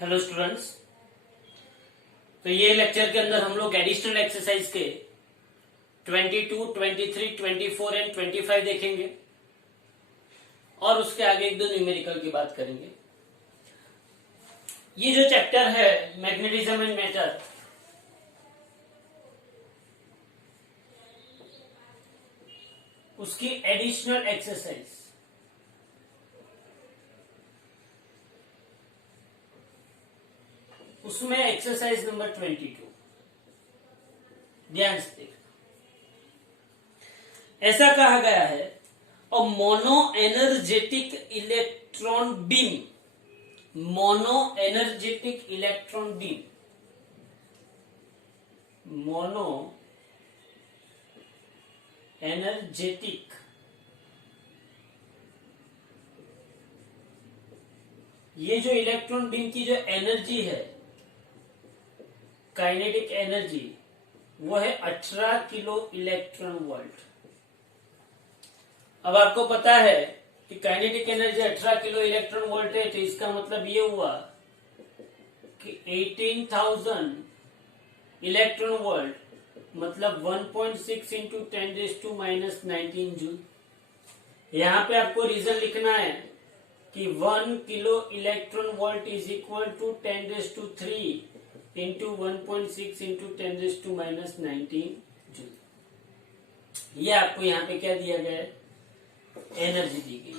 Hello students. तो ये lecture के अंदर हम लोग एडिशनल एक्सरसाइज के 22, 23, 24 एंड 25 देखेंगे और उसके आगे एक दो न्यूमेरिकल की बात करेंगे। ये जो चैप्टर है मैग्नेटिज्म एंड मैटर, उसकी एडिशनल एक्सरसाइज उसमें एक्सरसाइज नंबर 22 ध्यान से देख। ऐसा कहा गया है अ mono energetic electron beam, mono energetic electron beam, mono energetic ये जो इलेक्ट्रॉन बीम की जो एनर्जी है, काइनेटिक एनर्जी, वो है 18 किलो इलेक्ट्रॉन वोल्ट। अब आपको पता है कि kinetic energy 18 kilo electron volt है, तो इसका मतलब ये हुआ कि 18,000 इलेक्ट्रॉन वोल्ट मतलब 1.6 इंटू 10⁻⁻19 जूल। यहां पे आपको रीजन लिखना है कि 1 kilo electron volt is equal to 10⁻³ into 1.6 into 10⁻⁻19 joule. ये आपको यहाँ पे क्या दिया गया है, एनर्जी दी गई।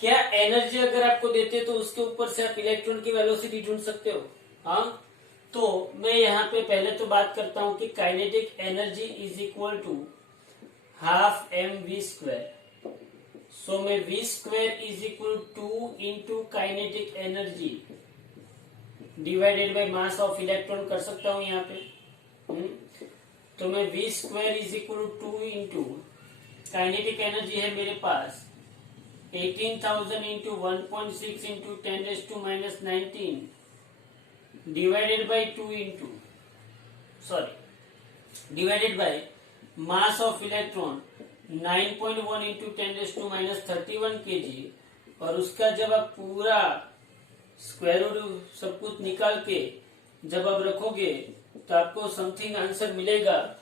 क्या एनर्जी अगर आपको देते तो उसके ऊपर से आप इलेक्ट्रॉन की वेलोसिटी ढूंढ सकते हो। हाँ, तो मैं यहाँ पे पहले तो बात करता हूं कि kinetic energy is equal to half mv²। So मैं v² is equal 2 into kinetic energy divided by mass of electron कर सकता हूं यहाँ पे। तो मैं v² is equal 2 into kinetic energy है मेरे पास 18,000 into 1.6 into 10⁻⁻19 divided by 2 into divided by mass of electron 9.1 into 10⁻31 kg। और उसका जब आप पूरा स्क्वायर रूट सब कुछ निकाल के जब आप रखोगे तो आपको समथिंग आंसर मिलेगा।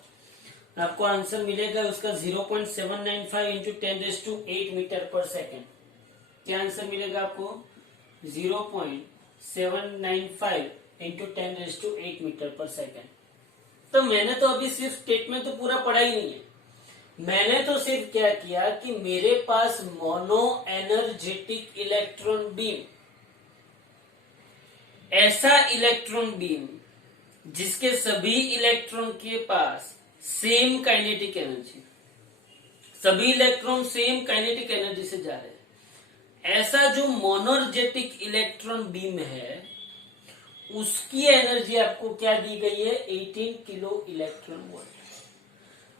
आपको आंसर मिलेगा उसका 0.795 इंटू 10⁸ मीटर पर सेकेंड। क्या आंसर मिलेगा आपको? 0.795 इंटू 10⁸ मीटर पर सेकेंड। तो मैंने तो अभी सिर्फ स्टेटमेंट तो पूरा पढ़ा ही नहीं है। मैंने तो सिर्फ क्या किया कि मेरे पास मोनो एनर्जेटिक इलेक्ट्रॉन बीम, ऐसा इलेक्ट्रॉन बीम जिसके सभी इलेक्ट्रॉन के पास सेम काइनेटिक एनर्जी, सभी इलेक्ट्रॉन सेम काइनेटिक एनर्जी से जा रहे हैं, ऐसा जो मोनोर्जेटिक इलेक्ट्रॉन बीम है उसकी एनर्जी आपको क्या दी गई है? 18 किलो इलेक्ट्रॉन वोल्ट।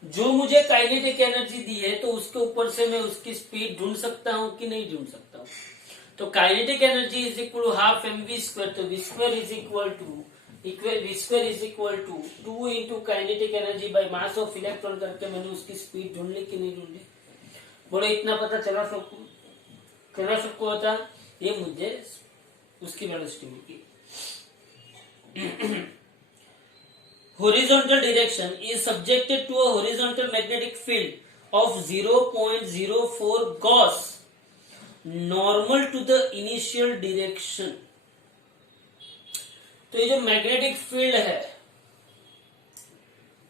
जो मुझे काइनेटिक एनर्जी दी है तो उसके ऊपर से मैं उसकी स्पीड ढूंढ सकता हूं कि नहीं ढूंढ सकता हूं। तो kinetic energy is equal to half mv²। तो v² is equal to 2 into kinetic energy by mass of electron करके मैंने उसकी स्पीड ढूंढ ली कि नहीं ढूंढ ली? बोलो, इतना पता चला सबको होता, ये मुझे उसकी वेलोसिटी मिली। Horizontal direction is subjected to a horizontal magnetic field of 0.04 Gauss normal to the initial direction। तो ये जो मैग्नेटिक फील्ड है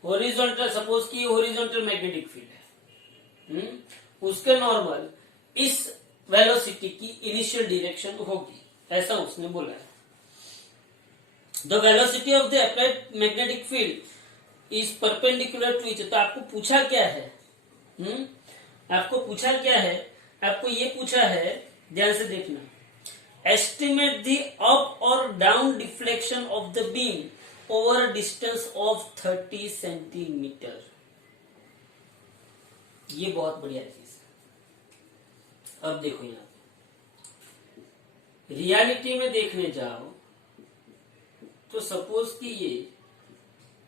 हॉरिजॉन्टल, सपोज कि हॉरिजॉन्टल मैग्नेटिक फील्ड है, उसके नॉर्मल इस वेलोसिटी की इनिशियल डायरेक्शन होगी, ऐसा उसने बोला है। The velocity of the applied magnetic field is perpendicular to each. तो आपको पूछा क्या है? आपको पूछा क्या है? आपको ये पूछा है, ध्यान से देखना, एस्टिमेट द अप और down deflection of the beam over a distance of 30 centimetre. ये बहुत बढ़िया चीज है। अब देखो, यहां रियलिटी में देखने जाओ तो सपोज कि ये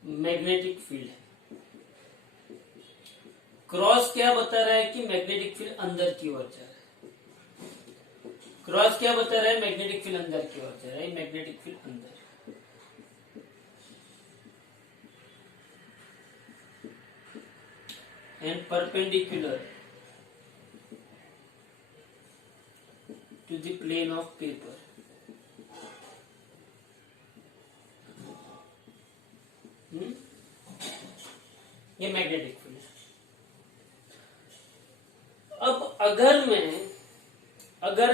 मैग्नेटिक फील्ड है, क्रॉस क्या बता रहा है कि मैग्नेटिक फील्ड अंदर की ओर जा रहा है। क्रॉस क्या बता रहा है? मैग्नेटिक फील्ड अंदर की ओर जा रहा है, मैग्नेटिक फील्ड अंदर। And perpendicular to the plane of paper. ये मैग्नेटिक फील्ड। अब अगर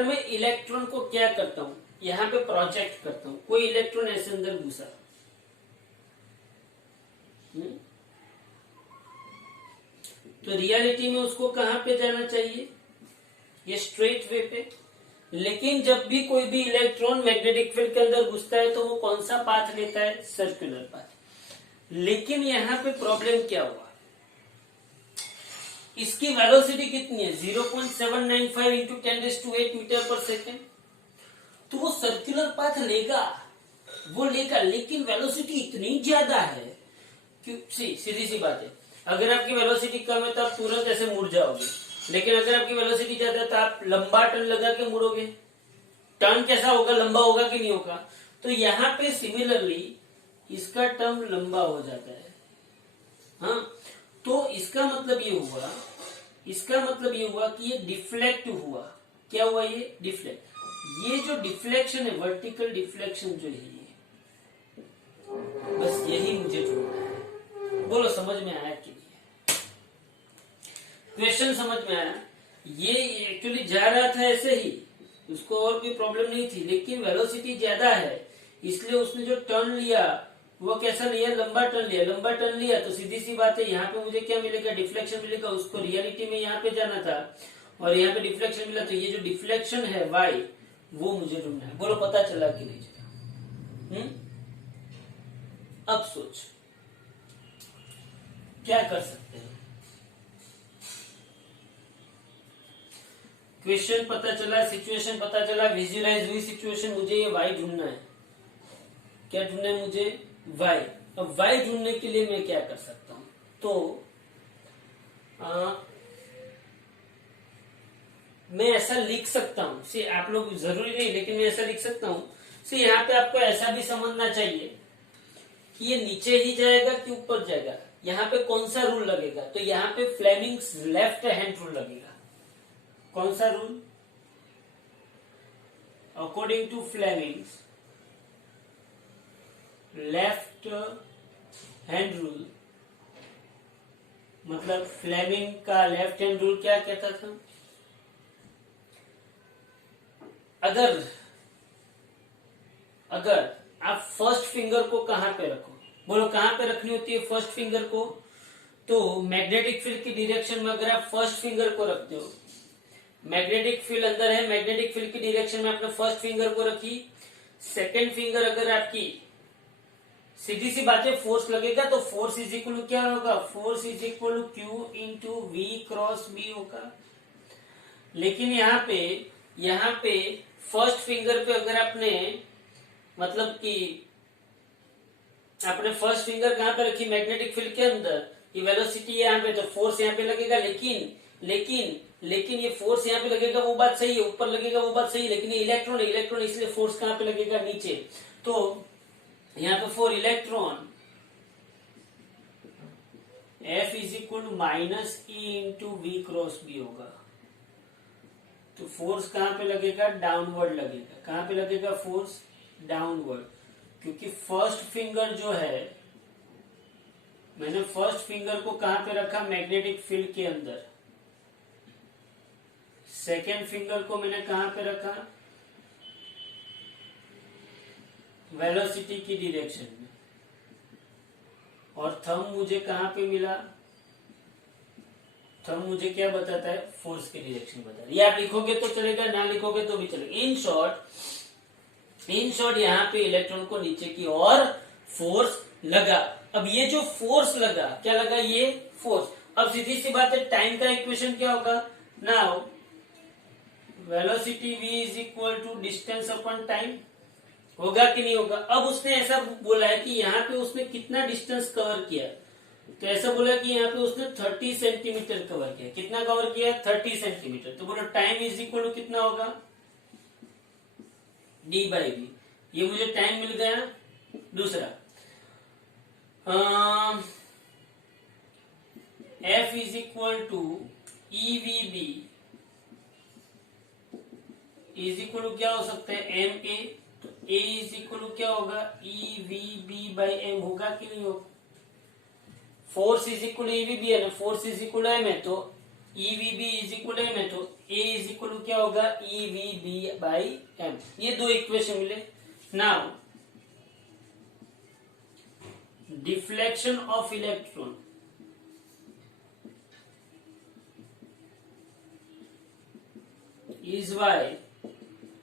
मैं इलेक्ट्रॉन को क्या करता हूं, यहां पे प्रोजेक्ट करता हूं, कोई इलेक्ट्रॉन ऐसे अंदर घुसा, तो रियलिटी में उसको कहां पे जाना चाहिए? ये स्ट्रेट वे पे। लेकिन जब भी कोई भी इलेक्ट्रॉन मैग्नेटिक फील्ड के अंदर घुसता है तो वो कौन सा पाथ लेता है? Circular path. लेकिन यहां पे प्रॉब्लम क्या हुआ? इसकी वेलोसिटी कितनी है? 0.795 इंटू 10⁸ मीटर पर सेकेंड। तो वो सर्कुलर पाथ लेगा, लेकिन वेलोसिटी इतनी ज्यादा है कि सीधी सी बात है, अगर आपकी वेलोसिटी कम है तो आप तुरंत ऐसे मुड़ जाओगे, लेकिन अगर आपकी वेलोसिटी ज्यादा है तो आप लंबा टर्न लगा के मुड़ोगे। टर्न कैसा होगा? लंबा होगा कि नहीं होगा? तो यहाँ पे सिमिलरली इसका टर्म लंबा हो जाता है। हाँ, तो इसका मतलब ये हुआ कि ये डिफ्लेक्ट हुआ। क्या हुआ? ये डिफ्लेक्ट। ये जो डिफ्लेक्शन है, वर्टिकल डिफ्लेक्शन जो है, ये बस यही मुझे ढूंढना है। बोलो समझ में आया कि नहीं? क्वेश्चन समझ में आया? ये एक्चुअली जा रहा था ऐसे ही, उसको और कोई प्रॉब्लम नहीं थी, लेकिन वेलोसिटी ज्यादा है, इसलिए उसने जो टर्न लिया वो कैसा लिया? लंबा टर्न लिया तो सीधी सी बात है, यहाँ पे मुझे क्या मिलेगा? डिफ्लेक्शन मिलेगा। उसको रियलिटी में यहाँ पे जाना था और यहाँ पे डिफ्लेक्शन मिला, तो ये जो डिफ्लेक्शन है वाई, वो मुझे ढूंढना है। बोलो पता चला कि नहीं चला? अब सोच क्या कर सकते हैं। क्वेश्चन पता चला, सिचुएशन पता चला, विजुअलाइज हुई सिचुएशन। मुझे ये वाई ढूंढना है। क्या ढूंढना है मुझे? वाई। अब वाई ढूंढने के लिए मैं क्या कर सकता हूं? तो मैं ऐसा लिख सकता हूं, सी आप लोग जरूरी नहीं, लेकिन मैं ऐसा लिख सकता हूं। सी यहाँ पे आपको ऐसा भी समझना चाहिए कि ये नीचे ही जाएगा कि ऊपर जाएगा। यहाँ पे कौन सा रूल लगेगा? तो यहाँ पे फ्लेमिंग्स लेफ्ट हैंड रूल लगेगा। कौन सा rule? According to Fleming's left hand rule, मतलब फ्लेमिंग का लेफ्ट हैंड रूल क्या कहता था? अगर आप फर्स्ट फिंगर को कहां पे रखो, बोलो कहां पे रखनी होती है फर्स्ट फिंगर को? तो मैग्नेटिक फील्ड की डायरेक्शन में अगर आप फर्स्ट फिंगर को रखते हो, मैग्नेटिक फील्ड अंदर है, मैग्नेटिक फील्ड की डायरेक्शन में आपने फर्स्ट फिंगर को रखी। सेकेंड फिंगर अगर आपकी, सीधी सी बात है, फोर्स लगेगा तो फोर्स इज इक्वल टू क्या होगा? Force is equal to q into v cross B होगा। लेकिन यहाँ पे फर्स्ट फिंगर पे अगर आपने, मतलब कि आपने फर्स्ट फिंगर कहां पे रखी? मैग्नेटिक फील्ड के अंदर। ये वेलोसिटी है यहाँ पे, तो फोर्स यहाँ पे लगेगा। लेकिन ये फोर्स यहाँ पे लगेगा, वो बात सही है, ऊपर लगेगा वो बात सही है, लेकिन ये इलेक्ट्रॉन इसलिए फोर्स कहां पे लगेगा? नीचे। तो यहाँ पे for electron F is equal to minus e into v cross B होगा। तो फोर्स कहां पे लगेगा? डाउनवर्ड लगेगा। कहां पे लगेगा फोर्स? डाउनवर्ड। क्योंकि फर्स्ट फिंगर जो है, मैंने फर्स्ट फिंगर को कहां पे रखा? मैग्नेटिक फील्ड के अंदर। सेकेंड फिंगर को मैंने कहां पे रखा? वेलोसिटी की डायरेक्शन में। और थंब मुझे कहां पे मिला? थंब मुझे क्या बताता है? फोर्स की डायरेक्शन बताता है। ये आप लिखोगे तो चलेगा, ना लिखोगे तो भी चलेगा। इन शॉर्ट यहाँ पे इलेक्ट्रॉन को नीचे की ओर फोर्स लगा। अब ये जो फोर्स लगा, क्या लगा? ये फोर्स। अब सीधी सी बात है, टाइम का इक्वेशन क्या होगा? Now velocity v is equal to distance upon time. होगा कि नहीं होगा? अब उसने ऐसा बोला है कि यहाँ पे उसने कितना डिस्टेंस कवर किया, तो ऐसा बोला कि यहाँ पे उसने 30 सेंटीमीटर कवर किया। कितना कवर किया? 30 सेंटीमीटर। तो बोलो टाइम इज इक्वल टू कितना होगा? d/v, ये मुझे टाइम मिल गया। दूसरा F is equal to EVB is equal to क्या हो सकता है MA, तो A इज इक्वल टू क्या होगा EVB/m होगा कि नहीं होगा। Force is equal to EVB है ना, force is equal to M है, तो EVB is equal to M है, तो A इज इक्वल टू क्या होगा EVB/m। ये दो इक्वेशन मिले। Now deflection of electron is y,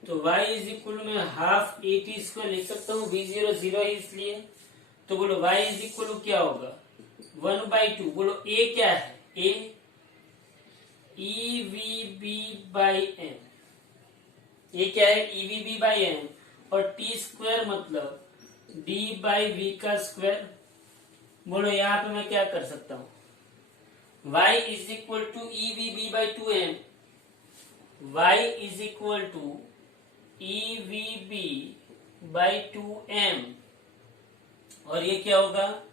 तो y इज इक्वल मैं हाफ AT² लिख सकता हूँ, V0 0 है इसलिए। तो बोलो y इज इक्वल क्या होगा 1/2। बोलो A क्या है, A EVB/m, ये क्या है EVB/m, और T² मतलब D/v का स्क्वायर। बोलो यहाँ पे मैं क्या कर सकता हूँ, y is equal to EVB/2m, y is equal to EVB/2m, और ये क्या होगा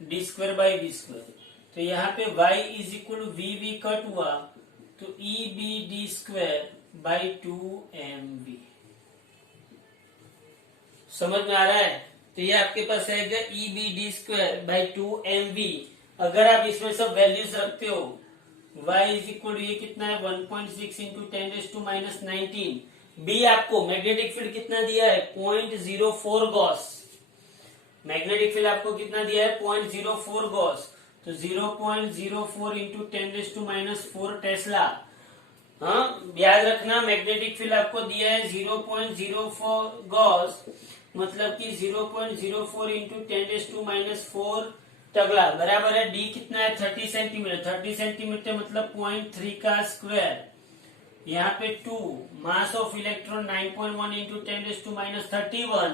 d²/v²। तो यहाँ पे y is equal to VV cut हुआ, तो EBD²/2mv। समझ में आ रहा है। तो ये आपके पास आएगा EBD²/2mv। अगर आप इसमें सब वैल्यूज रखते हो, y इज इक्वल ये कितना है 1.6 इंटू 10⁻⁻19। बी आपको मैग्नेटिक फील्ड कितना दिया है 0.04 गॉस। मैग्नेटिक फील्ड आपको कितना दिया है 0.04 गॉस, तो 0.04 इंटू 10⁻⁻4 टेस्ला। हाँ, याद रखना मैग्नेटिक फील्ड आपको दिया है 0.04 गॉस, मतलब कि 0.04 इंटू 10⁻⁻4 टगला बराबर है डी कितना है 30 सेंटीमीटर। 30 सेंटीमीटर मतलब 0.3 का स्क्वायर। यहाँ पे 2 मास ऑफ इलेक्ट्रॉन 9.1 इंटू 10⁻31,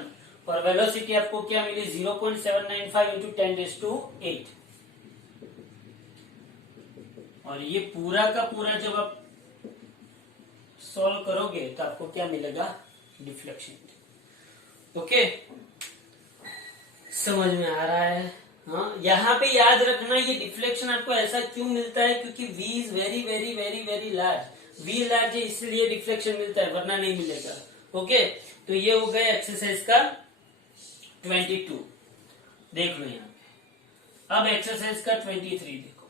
और वेलोसिटी आपको क्या मिली 0.795 इंटू 10⁸8। और ये पूरा का पूरा जब आप सॉल्व करोगे तो आपको क्या मिलेगा डिफ्लेक्शन। ओके, समझ में आ रहा है। हाँ, यहाँ पे याद रखना ये डिफ्लेक्शन आपको ऐसा क्यों मिलता है, क्योंकि V is very very very very large. V large है इसलिए डिफ्लेक्शन मिलता है, वरना नहीं मिलेगा। ओके, तो ये हो गया एक्सरसाइज का 22। देख लो यहाँ पे। अब एक्सरसाइज का 23 देखो।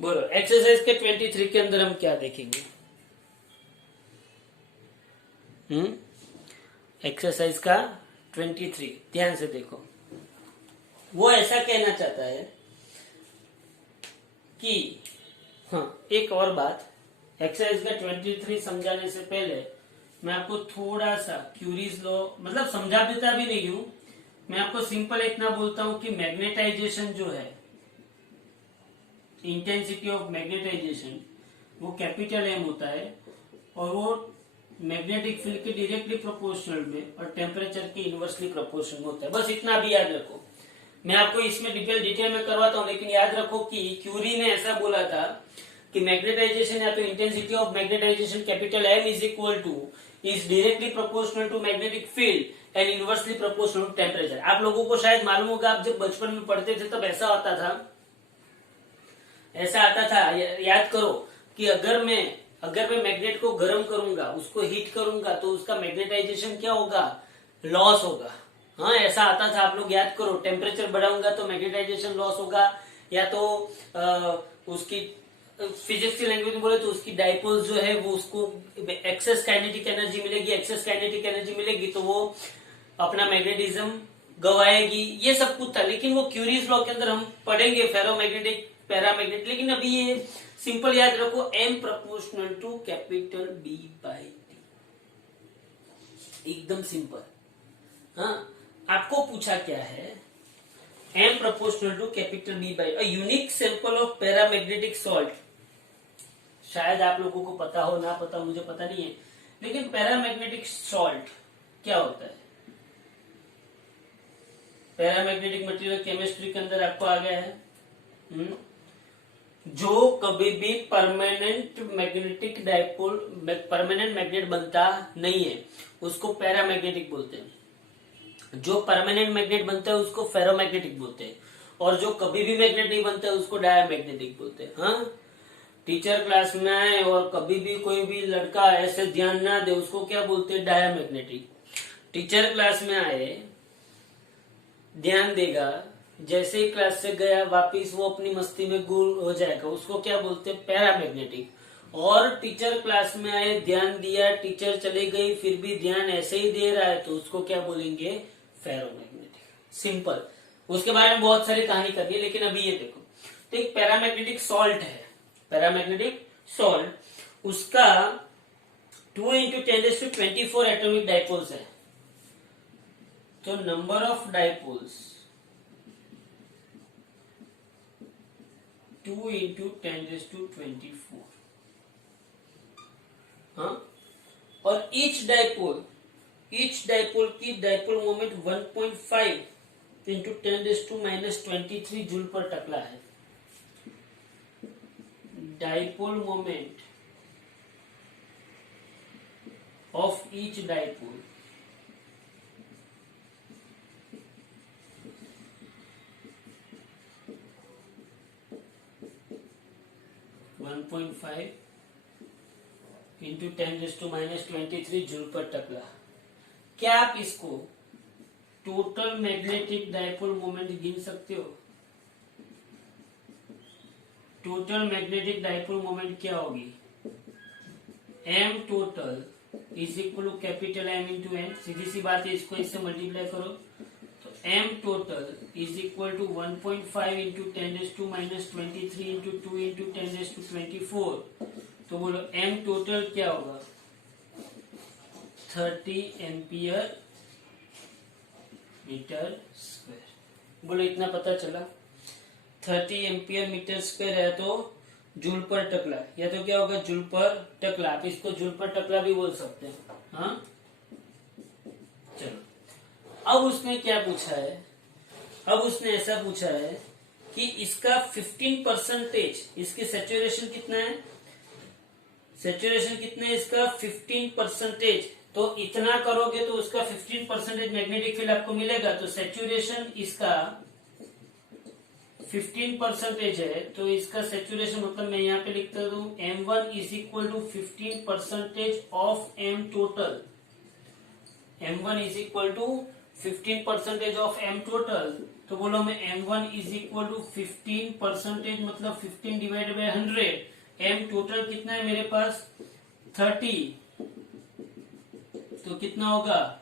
बोलो एक्सरसाइज के 23 के अंदर हम क्या देखेंगे। एक्सरसाइज का 23 ध्यान से देखो। वो ऐसा कहना चाहता है कि हाँ, एक और बात, एक्सरसाइज का 23 समझाने से पहले मैं आपको थोड़ा सा क्यूरीज लॉ मतलब समझा देता भी नहीं हूं, मैं आपको सिंपल इतना बोलता हूं कि मैग्नेटाइजेशन जो है, इंटेंसिटी ऑफ मैग्नेटाइजेशन वो कैपिटल M होता है, और वो मैग्नेटिक फील्ड के डायरेक्टली प्रोपोर्शनल में और टेम्परेचर के इनवर्सली प्रोपोर्शनल में होता है। बस इतना भी याद रखो। मैं आपको इसमें डिटेल में करवाता हूं, लेकिन याद रखो कि क्यूरी ने ऐसा बोला था कि मैग्नेटाइजेशन या तो intensity of magnetization capital M is equal to is directly proportional to magnetic field and inversely proportional to temperature. आप लोगों को शायद मालूम होगा, आप जब बचपन में पढ़ते थे तब ऐसा होता था, ऐसा आता था। याद करो कि अगर मैं मैग्नेट को गर्म करूंगा, उसको हीट करूंगा, तो उसका मैग्नेटाइजेशन क्या होगा, लॉस होगा। हाँ, ऐसा आता था, आप लोग याद करो। टेम्परेचर बढ़ाऊंगा तो मैग्नेटाइजेशन लॉस होगा, या तो उसकी फिजिक्स की लैंग्वेज में बोले तो उसकी डाइपोल जो है वो उसको एक्सेस काइनेटिक एनर्जी मिलेगी। एक्सेस काइनेटिक एनर्जी मिलेगी तो वो अपना मैग्नेटिज्म गवाएगी। ये सब कुछ था, लेकिन वो क्यूरीज लॉ के अंदर हम पढ़ेंगे फेरोमैग्नेटिक पैरामैग्नेटिक। लेकिन अभी ये सिंपल याद रखो, M proportional to capital B/T, एकदम सिंपल। हाँ, आपको पूछा क्या है, M proportional to capital B/T, unique sample of paramagnetic salt. शायद आप लोगों को पता हो, ना पता मुझे पता नहीं है, लेकिन पैरामैग्नेटिक सॉल्ट क्या होता है। पैरामैग्नेटिक मटेरियल केमिस्ट्री के अंदर आपको आ गया है। जो कभी भी परमानेंट मैग्नेट बनता नहीं है उसको पैरामैग्नेटिक बोलते हैं। जो परमानेंट मैग्नेट बनता है उसको फेरोमैग्नेटिक बोलते हैं, और जो कभी भी मैग्नेट नहीं बनता है उसको डायामैग्नेटिक बोलते हैं। हाँ, टीचर क्लास में आए और कभी भी कोई भी लड़का ऐसे ध्यान ना दे उसको क्या बोलते हैं? डायामैग्नेटिक। टीचर क्लास में आए, ध्यान देगा, जैसे ही क्लास से गया वापिस वो अपनी मस्ती में गुल हो जाएगा, उसको क्या बोलते हैं? पैरामैग्नेटिक। और टीचर क्लास में आए, ध्यान दिया, टीचर चले गई, फिर भी ध्यान ऐसे ही दे रहा है तो उसको क्या बोलेंगे? फेरोमैग्नेटिक। सिंपल। उसके बारे में बहुत सारी कहानी करनी है, लेकिन अभी ये देखो, तो एक पैरामैग्नेटिक सॉल्ट है, पैरामैग्नेटिक सॉल्ट, उसका 2 × 10⁻24 एटॉमिक डाइपोल्स है। तो नंबर ऑफ डाइपोल्स 2 × 10⁻24। हाँ, और ईच डाइपोल की डाइपोल मोमेंट 1.5 × 10⁻23 जूल पर टकला है। Dipole moment of each dipole 1.5 × 10⁻23 joule पर टकला। क्या आप इसको टोटल मैग्नेटिक डाइपोल मोमेंट गिन सकते हो? टोटल मैग्नेटिक डाइपोल मोमेंट क्या होगी? m total is equal to capital M × n। सीधी सी बात है, इसको इससे मल्टीप्लाई करो तो m total is equal to 1.5 × 10⁻23 × 2 × 10⁻24। तो बोलो m टोटल क्या होगा? 30 एम्पियर मीटर स्क्वायर। बोलो इतना पता चला। 30 एम्पियर मीटर स्क्वायर है तो जूल पर टकला, या तो क्या होगा? जूल पर टकला। आप इसको जूल पर टकला भी बोल सकते हैं। हाँ, चलो, अब उसने क्या पूछा है? अब उसने ऐसा पूछा है कि इसका 15%, इसकी सैचुरेशन कितना है? सैचुरेशन कितना है इसका? 15%। तो इतना करोगे तो उसका 15% मैग्नेटिक फील्ड आपको मिलेगा। तो सैचुरेशन इसका 15% है, तो इसका सैचुरेशन मतलब मैं यहाँ पे लिखता हूँ m1 is equal to 15% of m total. m1 is equal to 15% of m total. तो बोलो मैं m1 इज इक्वल टू 15% मतलब 15 डिवाइडेड बाय 100। m टोटल कितना है मेरे पास? 30। तो कितना होगा?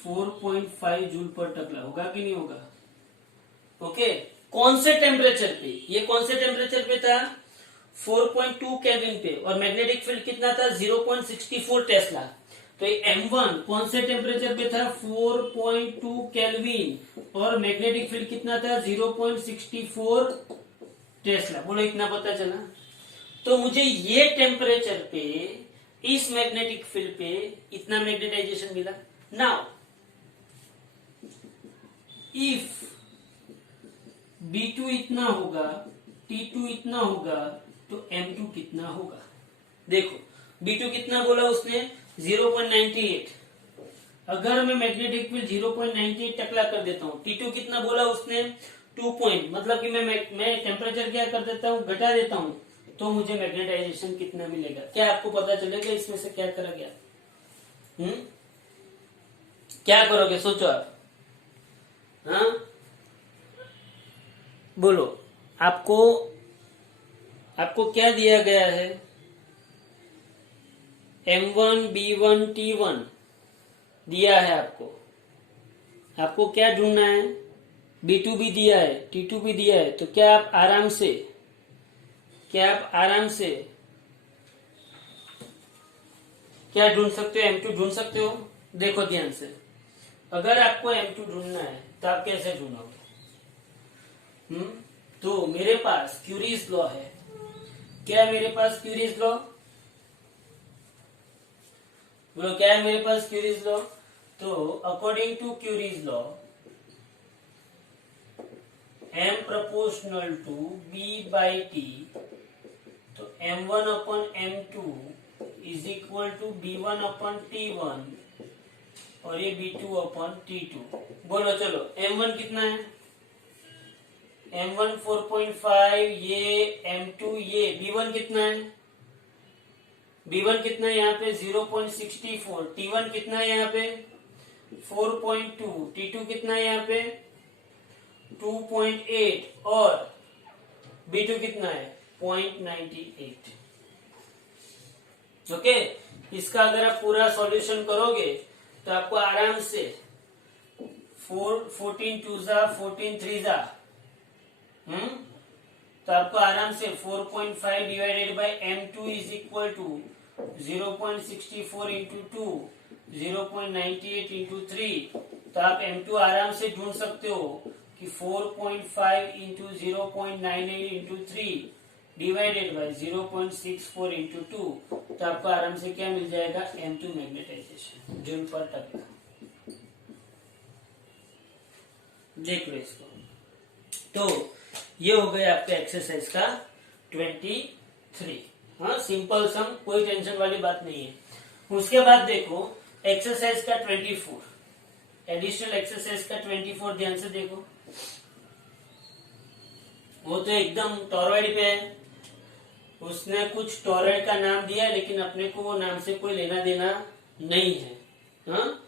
4.5 जूल पर टकला। होगा कि नहीं होगा? ओके। कौन से टेम्परेचर पे? ये कौन से टेम्परेचर पे था? 4.2 केल्विन पे। और मैग्नेटिक फील्ड कितना था? 0.64 टेस्ला। तो M1 कौन से टेम्परेचर पे था? 4.2 केल्विन। और मैग्नेटिक फील्ड कितना था? 0.64 टेस्ला। बोलो इतना पता चला। तो मुझे ये टेम्परेचर पे, इस मैग्नेटिक फील्ड पे इतना मैग्नेटाइजेशन मिला। नाउ इफ B2 इतना होगा, T2 इतना होगा, तो M2 कितना होगा? देखो B2 कितना बोला उसने? 0.98। अगर मैं मैग्नेटिक फील्ड 0.98 टकला कर देता हूँ, T2 कितना बोला उसने? 2 पॉइंट, मतलब कि मैं टेम्परेचर क्या कर देता हूँ? घटा देता हूँ, तो मुझे मैग्नेटाइजेशन कितना मिलेगा? क्या आपको पता चलेगा इसमें से क्या करा गया? क्या करोगे? सोचो आप। हाँ, बोलो। आपको क्या दिया गया है? M1 B1 T1 दिया है आपको। आपको क्या ढूंढना है? B2 भी दिया है, T2 भी दिया है। तो क्या आप आराम से क्या ढूंढ सकते हो? M2 ढूंढ सकते हो। देखो ध्यान से, अगर आपको M2 ढूंढना है तो आप कैसे ढूंढोगे? तो मेरे पास क्यूरीज लॉ है। क्या है मेरे पास? Curie's law. बोलो क्या है मेरे पास? Curie's law. तो according to Curie's law, m proportional to b by T, तो m1 upon m2 is equal to b1 upon t1 और ये b2 अपन t2। बोलो चलो m1 कितना है, m1 4.5, ये m2, ये b1 कितना है, b1 कितना है यहाँ पे 0.64, t1 कितना है यहाँ पे 4.2, t2 कितना है यहाँ पे 2.8 और b2 कितना है 0.98। ओके, इसका अगर आप पूरा सॉल्यूशन करोगे तो आपको आराम से 14 2 जा 14 3 जा, तो आपको आराम से 4.5 divided by m2 is equal to 0.64 into 2, 0.98 into 3, तो आप m2 आराम से ढूंढ सकते हो कि 4.5 into 0.98 into 3 divided by 0.64 into 2, तो आपको आराम से क्या मिल जाएगा m2 मैग्नेटाइजेशन जूल पर टका। देख लो इसको, तो ये हो गया आपका एक्सरसाइज का 23। हाँ, सिंपल सम, कोई टेंशन वाली बात नहीं है। उसके बाद देखो एक्सरसाइज का 24, एडिशनल एक्सरसाइज का 24, ध्यान से देखो। वो तो एकदम टॉरॉइड पे है, उसने कुछ टॉरॉइड का नाम दिया है, लेकिन अपने को वो नाम से कोई लेना देना नहीं है। हाँ,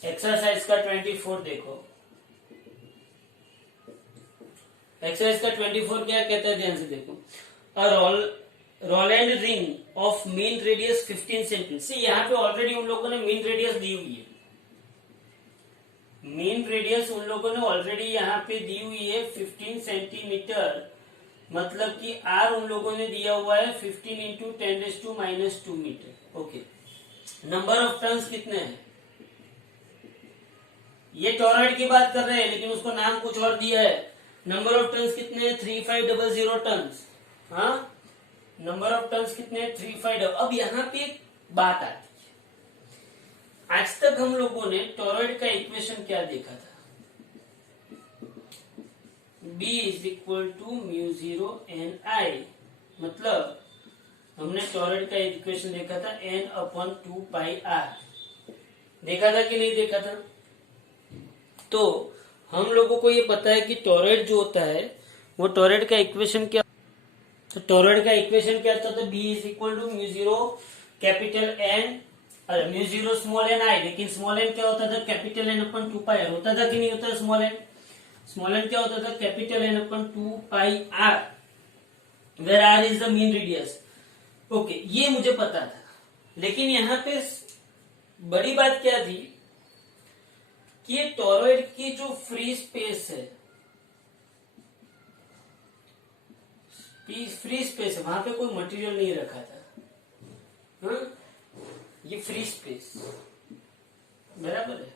एक्सरसाइज का 24 देखो। एक्सरसाइज का 24 क्या कहता है, ध्यान से देखो। Rowland ring of mean radius 15 centimetre. यहाँ पे ऑलरेडी उन लोगों ने मीन रेडियस दी हुई है, मीन रेडियस उन लोगों ने ऑलरेडी यहाँ पे दी हुई है 15 सेंटीमीटर, मतलब कि आर उन लोगों ने दिया हुआ है 15 into 10⁻² metre. Okay, number of turns कितने हैं, ये टॉरॉइड की बात कर रहे हैं लेकिन उसको नाम कुछ और दिया है। नंबर ऑफ टर्न्स कितने हैं 3500 टर्न्स। हाँ, नंबर ऑफ टर्न्स कितने हैं 3500। अब यहाँ पे एक बात आती है, आज तक हम लोगों ने टॉरॉइड का इक्वेशन क्या देखा था, B is equal to μ0 Ni, मतलब हमने टॉरॉइड का इक्वेशन देखा था n/2πr, देखा था कि नहीं देखा था। तो हम लोगों को ये पता है कि टॉरॉइड जो होता है वो टॉरॉइड का इक्वेशन क्या, तो टॉरॉइड का इक्वेशन क्या होता था, B is equal to μ0 capital N, μ0 small n I, लेकिन स्मॉल n क्या होता था कैपिटल N/2πr, होता था कि नहीं होता स्मॉल n, स्मॉल n क्या होता था capital N/2πr, where r is the mean radius. Okay, ये मुझे पता था, लेकिन यहाँ पे बड़ी बात क्या थी कि ये टॉरॉइड की जो फ्री स्पेस है, फ्री स्पेस है, वहां पे कोई मटेरियल नहीं रखा था। हाँ? ये फ्री स्पेस बराबर है,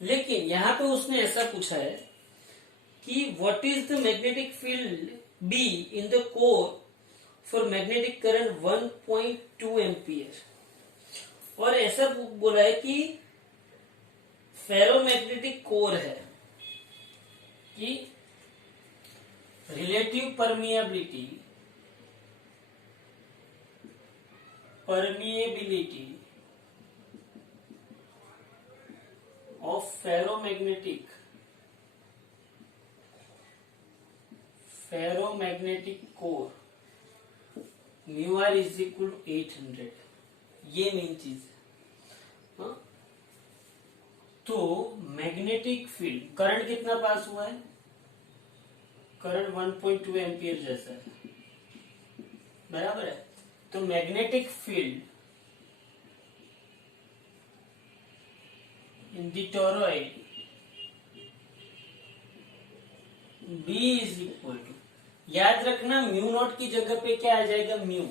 लेकिन यहां पे उसने ऐसा पूछा है कि what is the magnetic field B in the core for magnetic current 1.2 ampere, और ऐसा बोला है कि फेरोमैग्नेटिक कोर है कि relative permeability of ferromagnetic core μr is equal to 800, ये मेन चीज है। हाँ? तो मैग्नेटिक फील्ड, करंट कितना पास हुआ है, करंट 1.2 एम्पियर जैसा है, बराबर है। तो magnetic field in the toroid B is equal to, याद रखना म्यू नॉट की जगह पे क्या आ जाएगा mu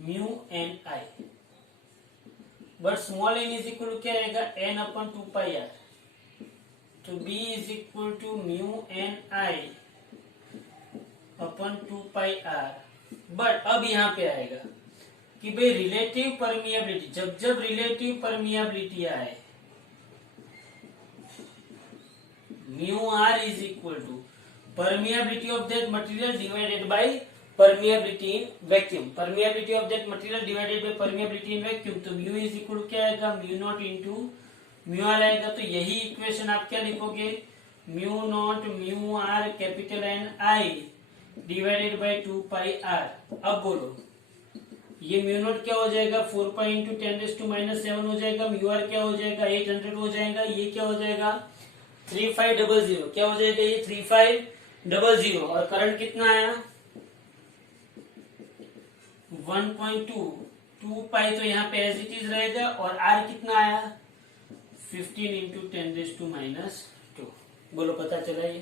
Ni, but small n is equal to क्या आएगा N/2πr, तो B is equal to mu Ni/2πr। But अब यहां पे आएगा कि भाई रिलेटिव परमिएबिलिटी, जब रिलेटिव परमिएबिलिटी आए, mu are is equal to permeability of that material divided by permeability in vacuum. Permeability of that material divided by permeability in vacuum, तो mu is equal क्या आएगा, mu naught into mu r आएगा। तो यही equation आप क्या लिखोगे, mu naught mu r capital N I divided by 2 pi r. अब बोलो ये म्यू नॉट क्या हो जाएगा, 4 पाई इंटू 10⁻⁻7 हो जाएगा। म्यू आर क्या हो जाएगा, 800 हो जाएगा। ये क्या हो जाएगा, 3500। क्या हो जाएगा ये 3500। और करंट कितना आया, 1.2। 2 पाई तो यहाँ पे एज इट इज रहेगा। और आर कितना आया, 15 इंटू 10⁻²। बोलो पता चला ये।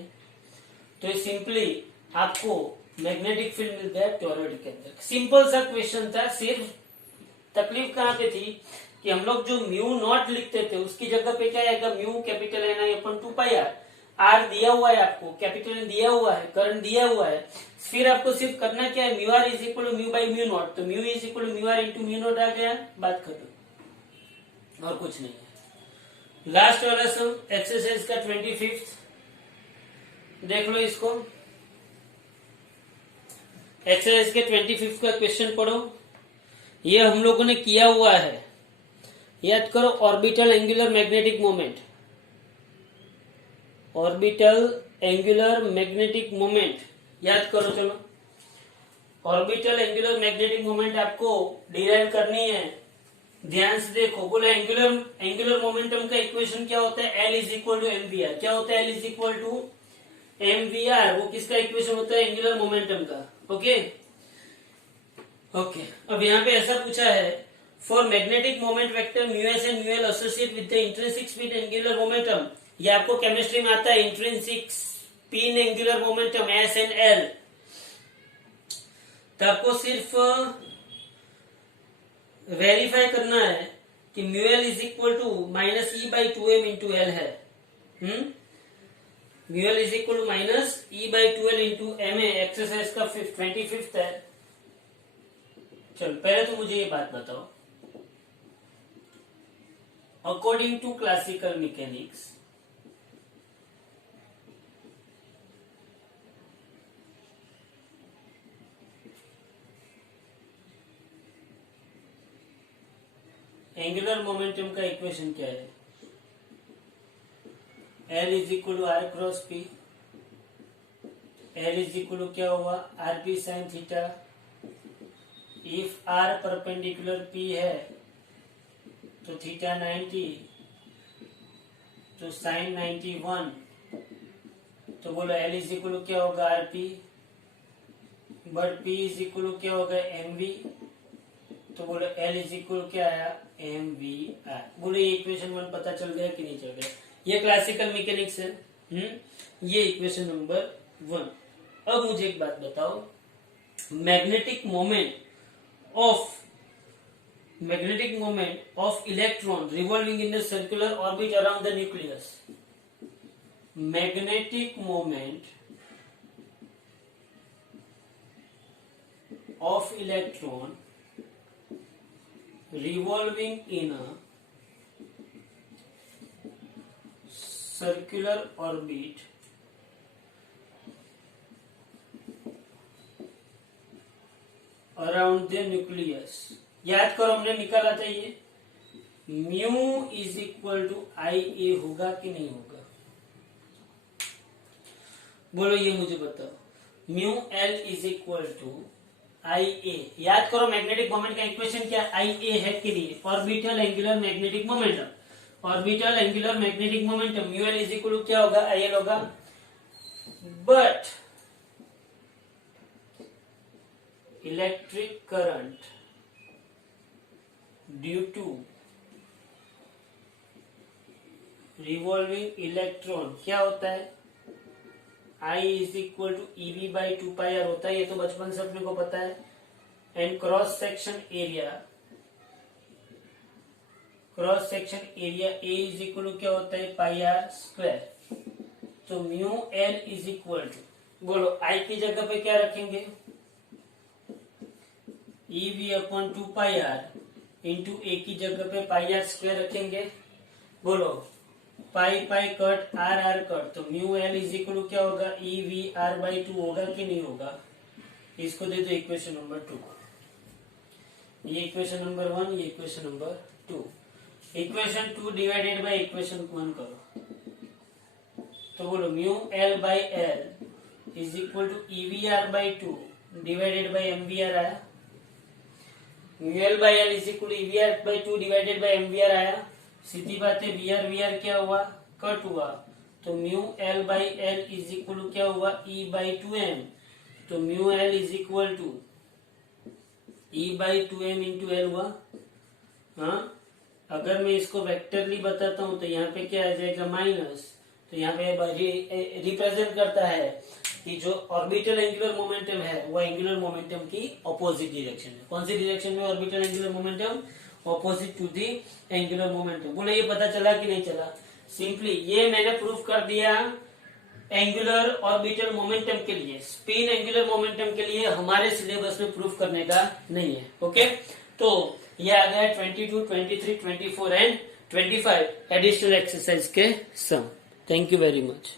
तो सिंपली आपको मैग्नेटिक फील्ड मिल गया टोरॉइड के अंदर। सिंपल सा क्वेश्चन था। सिर्फ तकलीफ कहाँ पे थी कि हम लोग जो म्यू नॉट लिखते थे उसकी जगह पे क्या आएगा, mu capital N I upon 2 pi r. R दिया हुआ है आपको, कैपिटल एन दिया हुआ है, करंट दिया हुआ है। फिर आपको सिर्फ करना क्या है, mu are is equal to mu by mu not. तो mu is equal to mu R into mu not आ गया, बात खत्म, और कुछ नहीं है। लास्ट वाला सम एक्सरसाइज का 25 देख लो इसको। एक्सरसाइज के 25 का क्वेश्चन पढ़ो। ये हम लोगों ने किया हुआ है, याद करो। Orbital angular magnetic moment, orbital angular magnetic moment याद करो। चलो ऑर्बिटल एंगुलर मैग्नेटिक मोमेंट आपको डिराइव करनी है। ध्यान से देखो। बोलो एंगुलर मोमेंटम का इक्वेशन क्या होता है, L is equal to m v r. क्या होता है, L is equal to m v r. वो किसका इक्वेशन होता है, एंगुलर मोमेंटम का। Okay okay. अब यहाँ पे ऐसा पूछा है, for magnetic moment vector mu S and mu L associate with the intrinsic speed angular momentum. ये आपको केमिस्ट्री में आता है, intrinsic spin angular momentum S and L. तो आपको सिर्फ वेरीफाई करना है कि mu L is equal to minus E by 2m into L है। Mu L is equal to minus E by 2l into M है। एक्सरसाइज का 25 है। चलो पहले तो मुझे ये बात बताओ, according to classical mechanics angular momentum का इक्वेशन क्या है, L is equal to r cross p. L is equal to क्या हुआ, r p sine theta. If r perpendicular p है तो थीटा 90, तो साइन 91। तो बोलो एल इज इक्वल टू क्या होगा, r p. But p is equal to क्या होगा, एम वी। तो बोलो एल इज इक्वल क्या आया, एम वी आर। बोलो ये इक्वेशन 1 पता चल गया कि नहीं चल गया। ये क्लासिकल मैकेनिक्स है। ये इक्वेशन नंबर 1। अब मुझे एक बात बताओ, magnetic moment of electron revolving in the circular orbit around the nucleus. Magnetic moment of electron revolving in a circular orbit around the nucleus। याद करो हमने निकाला था ये, mu is equal to I A होगा कि नहीं होगा, बोलो ये मुझे बताओ। Mu L is equal to I A. याद करो मैग्नेटिक मोमेंट का इक्वेशन क्या, आई ए है कि नहीं, orbital angular magnetic moment. Orbital angular magnetic moment mu L is equal to क्या होगा, आई एल होगा। But electric current due to revolving electron क्या होता है, I is equal to e v by 2 pi r होता है। ये तो बचपन से अपने को पता है। And cross section area A is equal to क्या होता है, पाई आर स्क्वायर। तो mu L is equal to, बोलो आई की जगह पे क्या रखेंगे, e v upon 2 pi r into A की जगह पे पाई आर स्क्वायर रखेंगे। बोलो pi pi cut r r cut, तो mu L is equal to क्या होगा, ई वी आर बाई 2 होगा कि नहीं होगा। इसको दे दो इक्वेशन नंबर 2, ये इक्वेशन नंबर 1, ये equation number 2। Equation 2 divided by equation 1 करो, तो बोलो mu L by L is equal to e v r by 2 divided by M v r आया। Mu L by L is equal to e v r by 2 divided by M v r आया। सीधी बात है, we r क्या हुआ, cut हुआ, तो mu L by L is equal to क्या हुआ, ई बाई 2m, तो mu L is equal to e by 2m into L हुआ। हाँ, अगर मैं इसको वेक्टरली बताता हूं तो यहाँ पे क्या आ जाएगा, माइनस, तो यहाँ पे रिप्रेजेंट करता है कि जो ऑर्बिटल एंगुलर मोमेंटम है वो एंगुलर मोमेंटम की ऑपोजिट डायरेक्शन है। कौन सी डायरेक्शन में orbital angular momentum, opposite to the angular momentum. बोले ये पता चला कि नहीं चला, सिंपली ये मैंने प्रूफ कर दिया एंगुलर ऑर्बिटल मोमेंटम के लिए। स्पिन एंगुलर मोमेंटम के लिए हमारे सिलेबस में प्रूफ करने का नहीं है। ओके, तो ये आ गया 22, 23, 24 एंड 25 एडिशनल एक्सरसाइज के sum. Thank you very much.